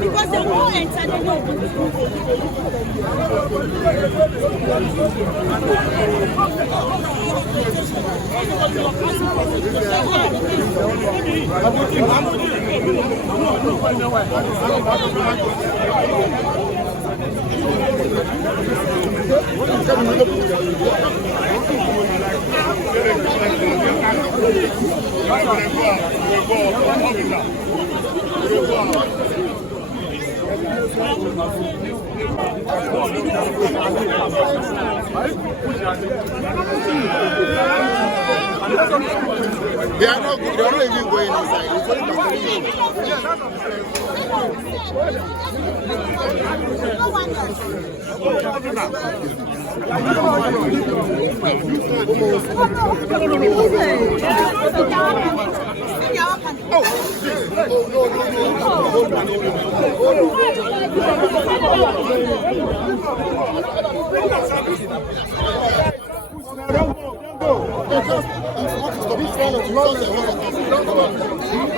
Because the war ends and they know. They are not even going inside. It's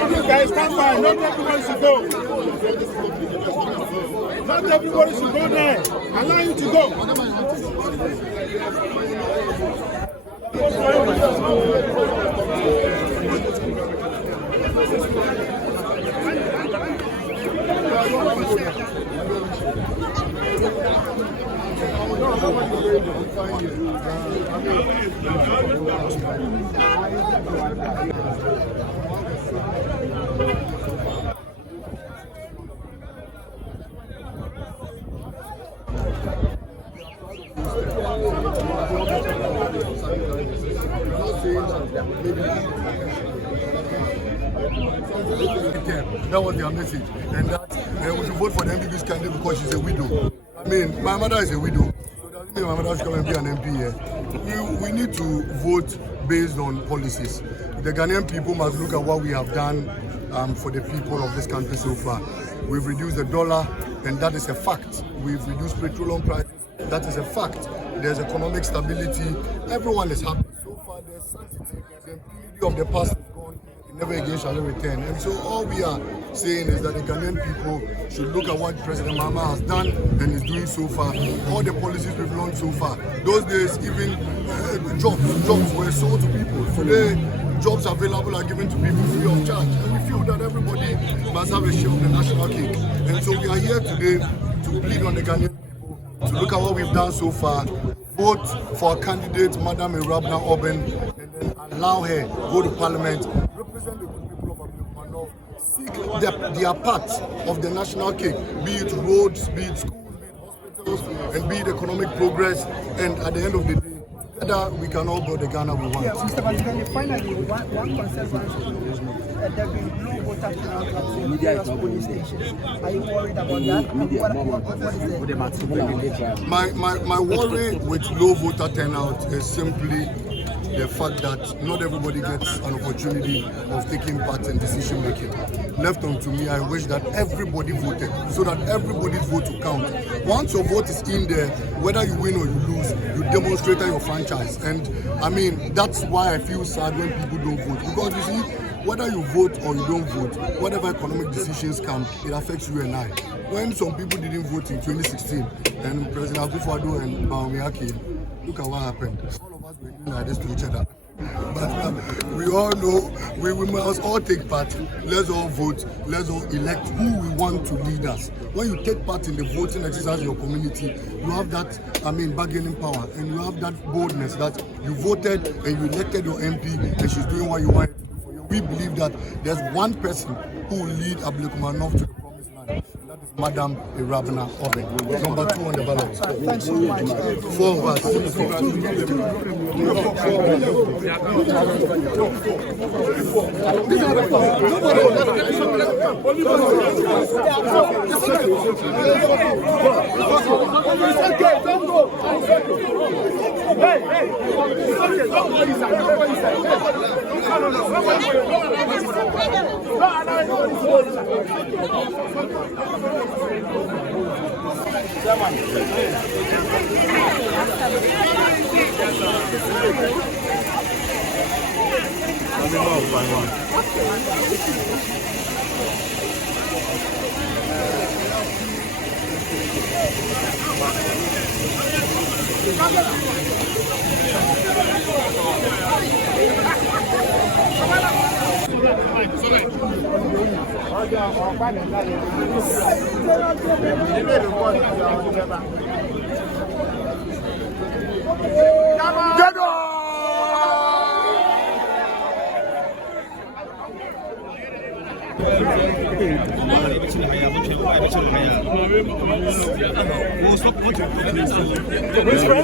only guys, stand by. Not everybody should go. Not everybody should go there. Allow you to go. That was their message, and that we should vote for the MPP's candidate because she's a widow. I mean, my mother is a widow, so that doesn't mean my mother should come and be an MP here. We need to vote based on policies. The Ghanaian people must look at what we have done for the people of this country so far. We've reduced the dollar, and that is a fact. We've reduced petroleum prices, that is a fact. There's economic stability. Everyone is happy. So far, there's sanctity. The impunity of the past is gone. Never again shall it return. And so all we are saying is that the Ghanaian people should look at what President Mahama has done and is doing so far. All the policies we've launched so far. Those days, even jobs were sold to people. Today, jobs available are given to people free of charge. And we feel that everybody must have a share of the national cake. And so we are here today to plead on the Ghanaian people to look at what we've done so far. Vote for our candidate, Madam Irabna Oben, and then allow her go to Parliament. Represent the good people of Ablekuma, seek their part of the national cake, be it roads, be it schools, be it hospitals, and be it economic progress. And at the end of the day, together we can all build the Ghana we want. Yeah, Mr. Basintale, finally, one concern there will be low voter turnout at the various polling stations. Are you worried about that? And what is it? My worry with low voter turnout is simply the fact that not everybody gets an opportunity of taking part in decision making. Left on to me, I wish that everybody voted so that everybody's vote will count. Once your vote is in there, whether you win or you lose, you demonstrate your franchise. And I mean, that's why I feel sad when people don't vote. Because you see, whether you vote or you don't vote, whatever economic decisions come, it affects you and I. When some people didn't vote in 2016, and President Akufo-Addo and Bawumia came, look at what happened. All of us were doing like this to each other. But we all know we must all take part. Let's all vote. Let's all elect who we want to lead us. When you take part in the voting exercise in your community, you have that, bargaining power, and you have that boldness that you voted and you elected your MP and she's doing what you want to do for you. We believe that there's one person who will lead Ablekuma North to the promised land, and that is Madam Irabna Obe, number 2 on the ballot. Thanks so much. 4 of us.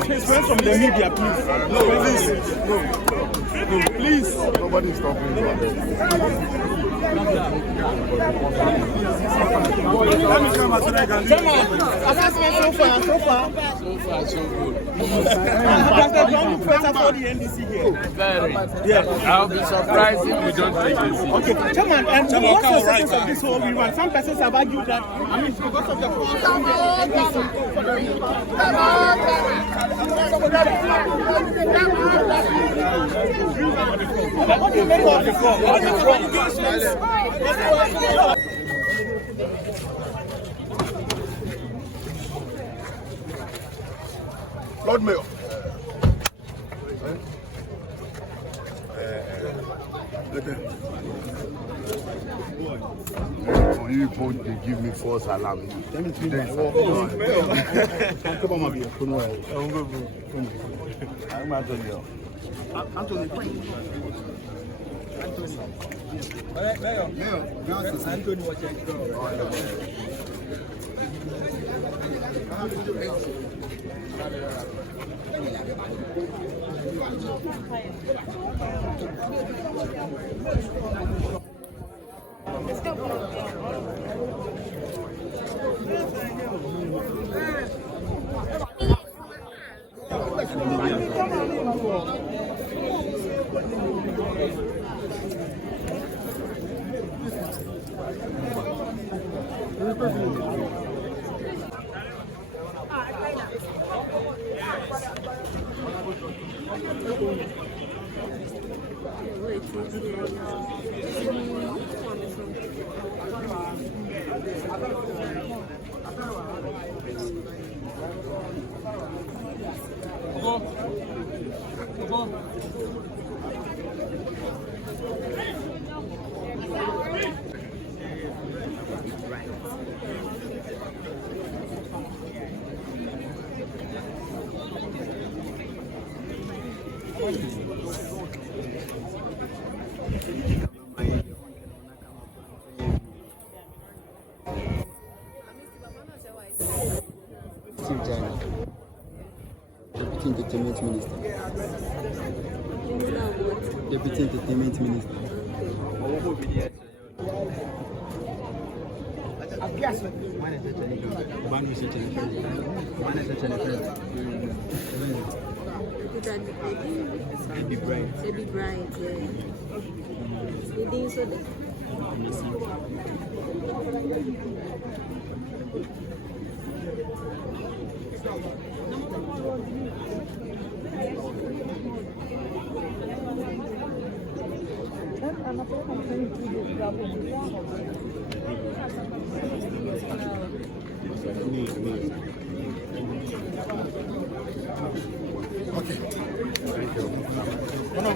His friends from the media, please. No, please. Nobody's stopping you. I'll be surprised if we don't take this. Okay, come on. And what's the success of this whole rerun? Some persons have argued that, because of the what do you make of the form? Lord Mayor. You both they give me false alarm. Deputy Entertainment Minister. Deputy Entertainment Minister. b.eaten,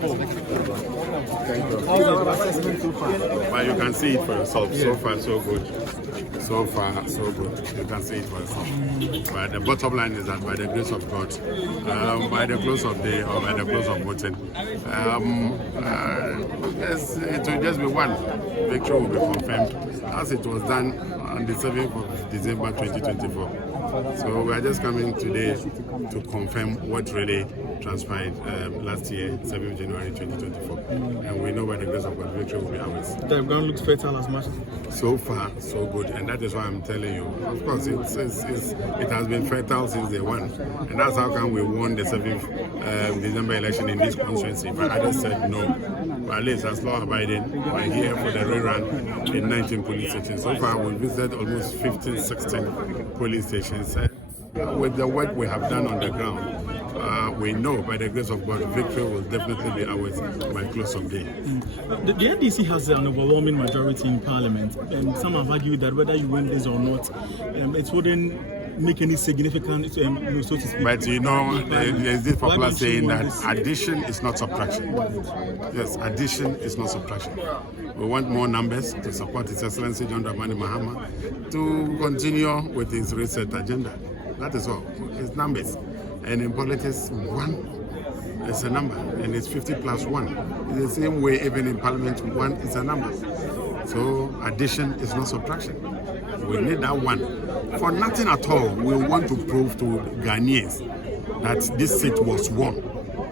Okay. But you can see it for yourself. So far, so good. So far, so good. You can see it for yourself. But the bottom line is that by the grace of God, by the close of day or by the close of voting, it will just be one. Victory will be confirmed as it was done on the 7th of December 2024. So we are just coming today to confirm what really transpired last year, 7th January 2024. And we know by the grace of God, victory will be ours. The ground looks fertile as much. So far, so good. And that is why I'm telling you. Of course, it has been fertile since day one. And that's how come we won the 7th December election in this constituency. But I just said no. But at least as law-abiding, we're here for the rerun in 19 police stations. So far, we visited almost 15, 16 police stations. With the work we have done on the ground, we know by the grace of God, victory will definitely be ours by close of day. The NDC has an overwhelming majority in Parliament, and some have argued that whether you win this or not, it wouldn't make any significant, so to speak. But you know, there's this popular saying that addition is not subtraction. Yes, addition is not subtraction. We want more numbers to support His Excellency John Dramani Mahama to continue with his reset agenda. That is all. It's numbers. And in politics, one is a number, and it's 50 plus 1. In the same way, even in Parliament, 1 is a number. So addition is not subtraction. We need that one. For nothing at all, we want to prove to Ghanaians that this seat was won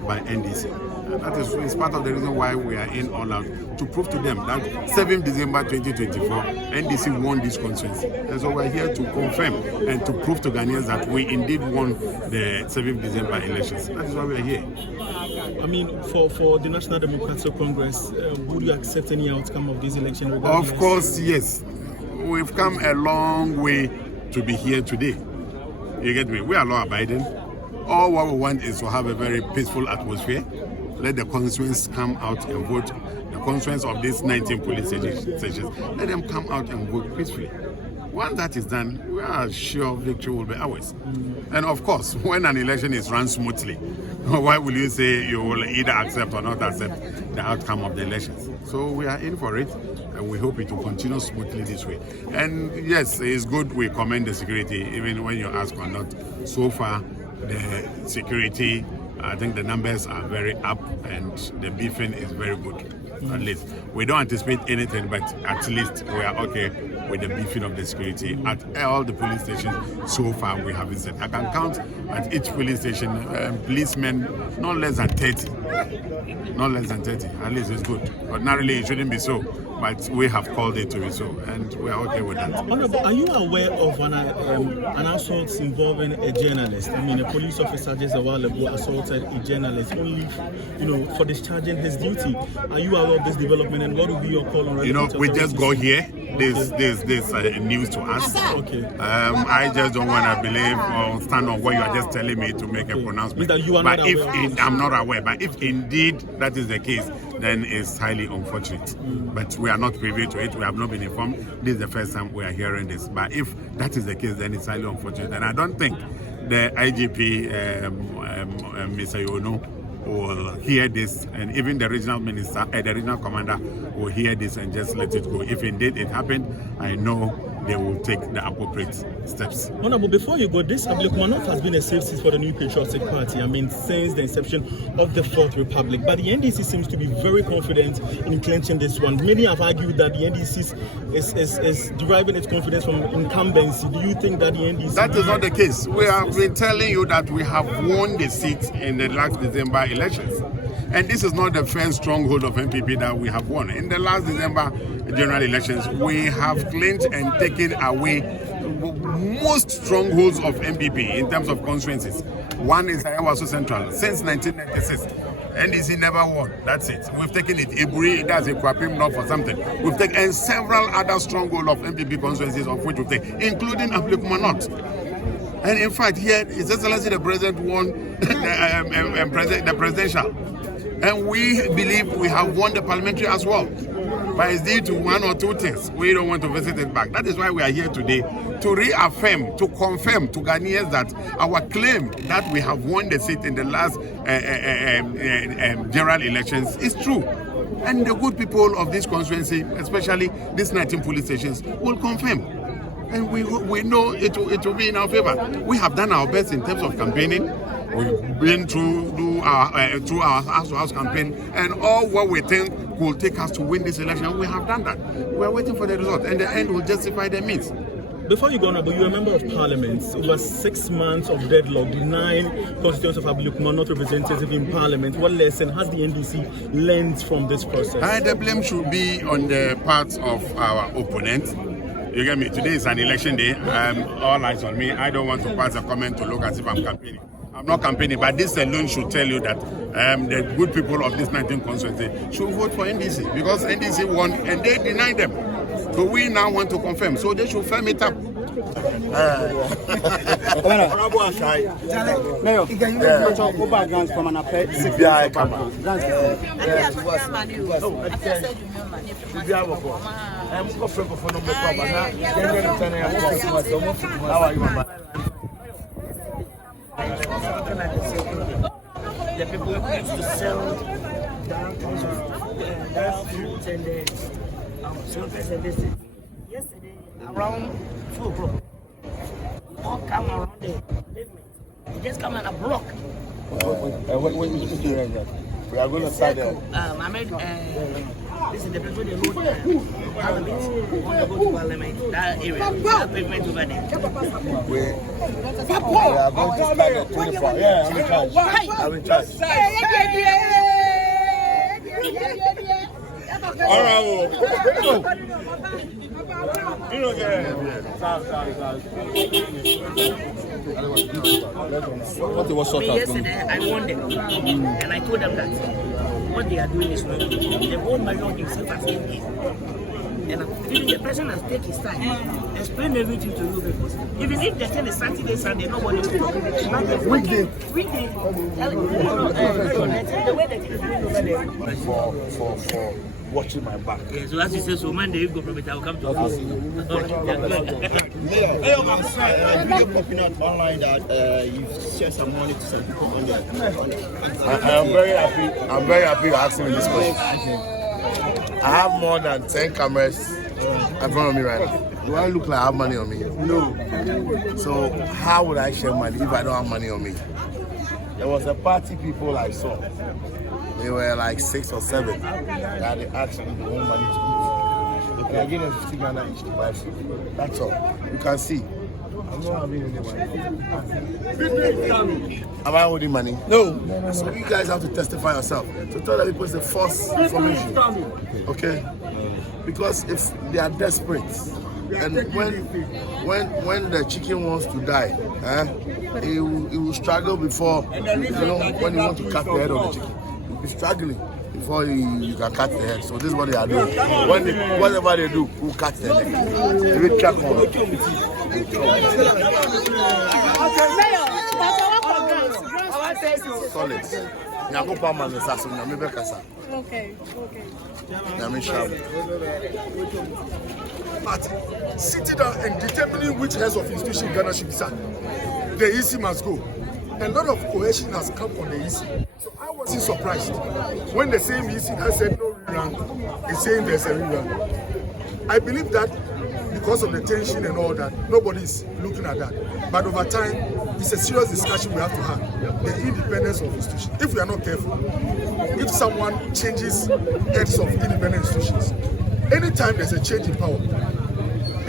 by NDC. And that is part of the reason why we are in all out, to prove to them that 7th December 2024, NDC won this constituency. And so we're here to confirm and to prove to Ghanaians that we indeed won the 7th December elections. That is why we are here. I mean, for the National Democratic Congress, would you accept any outcome of this election? Of course, yes. We've come a long way to be here today. You get me? We are law-abiding. All what we want is to have a very peaceful atmosphere. Let the constituents come out and vote. The constituents of these 19 police stations, let them come out and vote peacefully. Once that is done, we are sure victory will be ours. And of course, when an election is run smoothly, why will you say you will either accept or not accept the outcome of the elections? So we are in for it, and we hope it will continue smoothly this way. And yes, it's good we commend the security, even when you ask or not. So far, the security, I think the numbers are very up, and the beefing is very good. At least we don't anticipate anything, but at least we are okay with the beefing of the security at all the police stations. So far, we have visited. I can count at each police station policemen not less than 30. Not less than 30. At least it's good. Ordinarily, it shouldn't be so, but we have called it to be so, and we are okay with that. Honorable, are you aware of an assault involving a journalist? I mean, a police officer just a while ago assaulted a journalist only, for discharging his duty. Are you aware of this development, and what will be your call on it? We just go here. This news to us. Okay. I just don't want to believe or stand on what you are just telling me to make a pronouncement. That you are but not if aware I'm not aware, but if indeed that is the case, then it's highly unfortunate. But we are not privy to it. We have not been informed. This is the first time we are hearing this. But if that is the case, then it's highly unfortunate. And I don't think the IGP, Mr. Yono, will hear this, and even the regional minister, the regional commander will hear this and just let it go. If indeed it happened, I know they will take the appropriate steps. Honorable, before you go, this Ablekuma has been a safe seat for the New Patriotic Party, since the inception of the Fourth Republic. But the NDC seems to be very confident in clinching this one. Many have argued that the NDC is deriving its confidence from incumbency. Do you think that the NDC... That is not the case. We have been telling you that we have won the seat in the last December elections. And this is not the first stronghold of MPP that we have won. In the last December general elections, we have clinched and taken away most strongholds of MPP in terms of constituencies. One is Hawa Central. Since 1996, NDC never won. That's it. We've taken it. Iburi, that's a Kwapim North or something. We've taken several other strongholds of MPP constituencies, of which we've taken, including Ablekuma North. And in fact, here, His Excellency the President won the presidential. And we believe we have won the parliamentary as well. But it's due to one or two things. We don't want to visit it back. That is why we are here today, to reaffirm, to confirm to Ghanaians that our claim that we have won the seat in the last general elections is true. And the good people of this constituency, especially these 19 police stations, will confirm. And we know it will be in our favor. We have done our best in terms of campaigning. We've been through our house-to-house campaign, and all what we think will take us to win this election, we have done that. We are waiting for the result, and the end will justify the means. Before you go on, but you're a member of parliament. Over 6 months of deadlock, denying constituents of Ablekuma not representative in parliament. What lesson has the NDC learned from this process? The blame should be on the part of our opponent. You get me? Today is an election day. All eyes on me. I don't want to pass a comment to look as if I'm campaigning. I'm not campaigning, but this alone should tell you that the good people of this 19th constituency should vote for NDC, because NDC won and they denied them. So we now want to confirm. So they should firm it up. The people used to sell fruits and sometimes and this. Yesterday, around 2 o'clock, all come around the pavement. They just come and a block. What is you doing right now? We are going to start there. I made this is the people they road Parliament. We want to go to Parliament, that area, that pavement over there. We are going to start at 24. Yeah, I'm in charge. I'm in charge. All right. Yesterday, I warned them, and I told them that what they are doing is wrong. The whole Marion himself has been here. And even the person has taken his time, explain everything to you because even if the thing is Saturday, Sunday, nobody will talk. Weekday. The way that it is going over there. For watching my back. Yeah, so as you say, so Monday you go from it, I will come to office. Video popping out online that you've shared some money to some people on there. I am very happy. I'm very happy you're asking me this question. I have more than 10 cameras in front of me right now. Do I look like I have money on me? No. So how would I share money if I don't have money on me? There was a party people I saw. They were like 6 or 7 that they actually they want money to eat. They can get them 50 Ghana each to buy food. That's all. You can see. I'm not having any money. Am I holding money? No. So you guys have to testify yourself. So tell the people it's a false information. Okay? Because if they are desperate, and when the chicken wants to die, he will struggle before, when you want to cut the head of the chicken. He'll be struggling before you can cut the head. So this is what they are doing. Whatever they do, we'll cut the head. They will track on it. Solid. Okay. But sitting down and determining which heads of institution Ghana should be sacked, the EC must go. A lot of coercion has come on the EC. So I wasn't surprised when the same EC that said no rerun is saying there's a rerun. I believe that because of the tension and all that, nobody's looking at that. But over time, it's a serious discussion we have to have. The independence of institutions. If we are not careful, if someone changes heads of independent institutions, anytime there's a change in power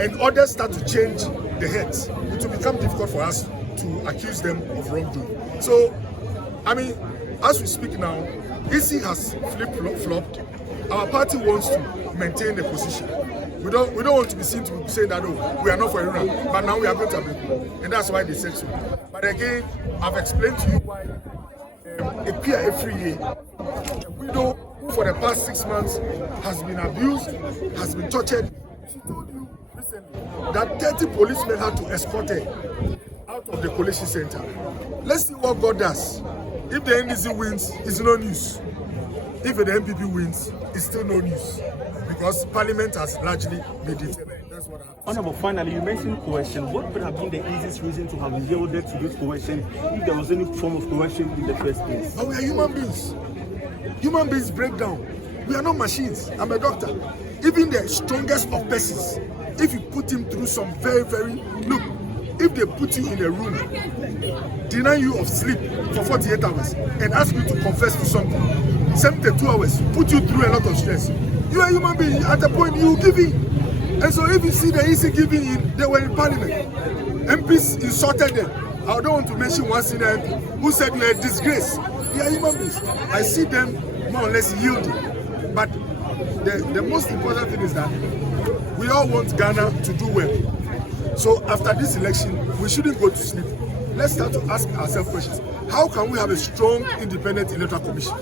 and others start to change the heads, it will become difficult for us to accuse them of wrongdoing. So, I mean, as we speak now, EC has flip-flopped. Our party wants to maintain the position. We don't want to be seen to say that, oh, we are not for Iran, but now we are going to Ablekuma. And that's why they said so. But again, I've explained to you why a peer every year, a widow who for the past 6 months has been abused, has been tortured. She told you recently that 30 policemen had to escort her out of the collection center. Let's see what God does. If the NDC wins, it's no news. If the MPP wins, it's still no news. Because Parliament has largely been determined. That's what happened. Honorable, finally, you mentioned coercion. What would have been the easiest reason to have yielded to this coercion if there was any form of coercion in the first place? But we are human beings. Human beings break down. We are not machines. I'm a doctor. Even the strongest of persons, if you put him through some very, look, if they put you in a room, deny you of sleep for 48 hours, and ask you to confess to something, 72 hours, put you through a lot of stress, you are a human being. At a point, you give in. And so if you see the EC giving in, they were in parliament. MPs insulted them. I don't want to mention one senior MP who said you are a disgrace. They are human beings. I see them more or less yielding. But the most important thing is that we all want Ghana to do well. So after this election, we shouldn't go to sleep. Let's start to ask ourselves questions. How can we have a strong, independent electoral commission?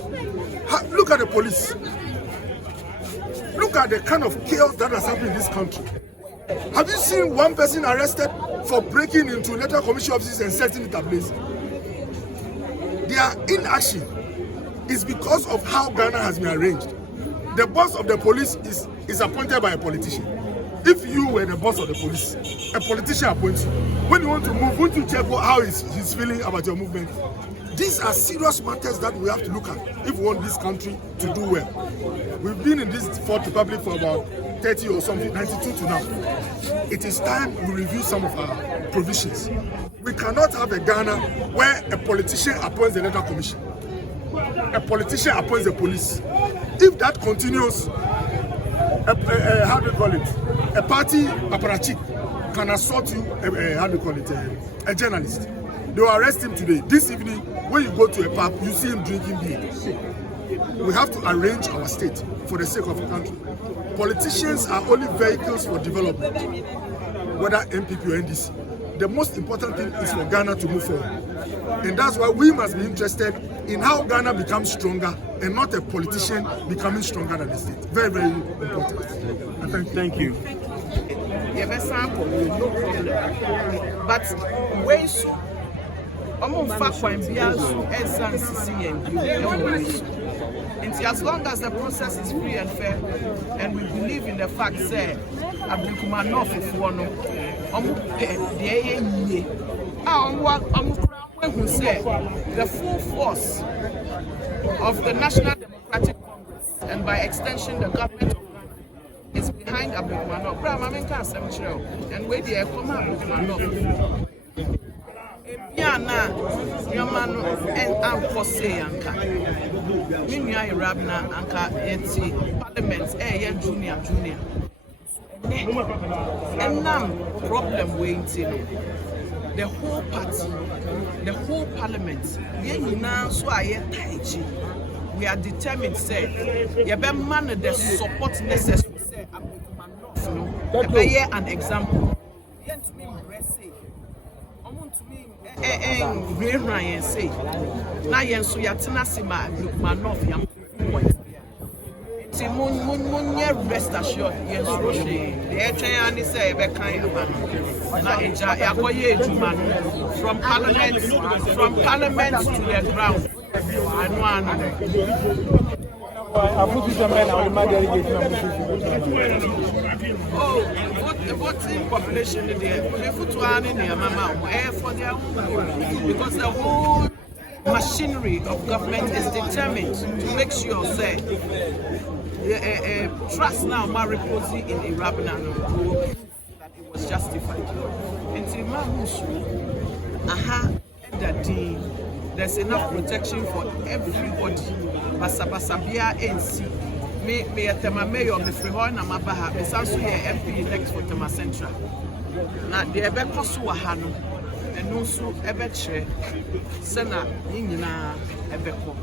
Look at the police. Look at the kind of chaos that has happened in this country. Have you seen one person arrested for breaking into electoral commission offices and setting it ablaze? Their inaction is because of how Ghana has been arranged. The boss of the police is appointed by a politician. If you were the boss of the police, a politician appoints you. When you want to move, won't you check how he's feeling about your movement? These are serious matters that we have to look at if we want this country to do well. We've been in this Fourth Republic for about 30 or something, 92 to now. It is time we review some of our provisions. We cannot have a Ghana where a politician appoints the electoral commission. A politician appoints the police. If that continues, how do you call it? A party apparatchik can assault you, how do you call it? A journalist. They will arrest him today. This evening, when you go to a pub, you see him drinking beer. We have to arrange our state for the sake of the country. Politicians are only vehicles for development, whether MPP or NDC. The most important thing is for Ghana to move forward. And that's why we must be interested in how Ghana becomes stronger and not a politician becoming stronger than the state. Very, very important. Thank you. No problem. But ways as long as the process is free and fair, and we believe in the fact that Ablekuma if one the full force of the National Democratic Congress, and by extension the government is behind Ablekuma. And where they come Ablekuma. And Uncle Sayanka. Minya Rabna, Anka, Parliament, junior. And now, problem waiting. The whole party, the whole parliament, we are determined, say, you better man the support necessary, say, an example. Ryan say, now yen so yatina sima Ablekuma North yam point. Timun rest assured yen so she. The HN say be kind of na eja yakoye ejuma from parliament to the ground. The voting population there, for their own, because the whole machinery of government is determined to make sure say trust now Mariposi in Irabana that it was justified. There's enough protection for everybody. Basabia NC. Me at the mayor of the Freehold and Mabaha, the Sansu MP elect for Tema Central. Now, the Ebeko Hano, and also Ebeche, Sena, Yina, Ebeko.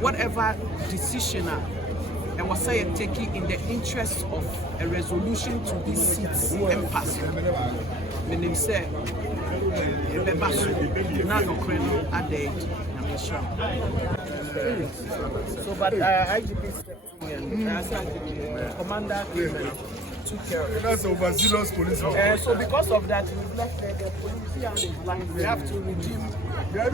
Whatever decision I was saying, taking in the interest of a resolution to these seats and pass. My name said, Ebebasu, Nano Creno, Adade, so, but IGP Commander took care of it. That's overzealous police. So because of that, we've left the police and we have to redeem That's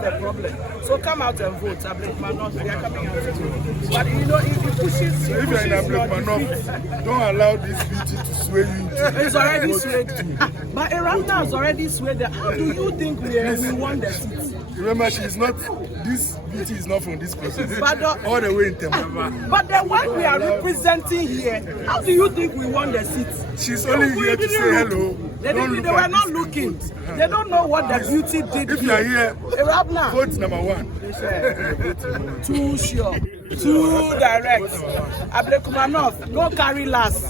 the problem. So come out and vote. Ablekuma North, they are coming out to vote. But you know, if you push it, So if you're in Ablekuma North, don't allow this beauty to sway you. it's already swayed. But Iraqna is already swayed. How do you think we won the seat? Remember, she's not. This beauty is not from this person. But All the way in Tema. But the one we are representing here, how do you think we won the seat? She's only here to say hello. They were not looking. They don't know what the beauty did. If you are here, Iraqna, vote number 1. too sure, too direct. Ablekuma North, no carry last.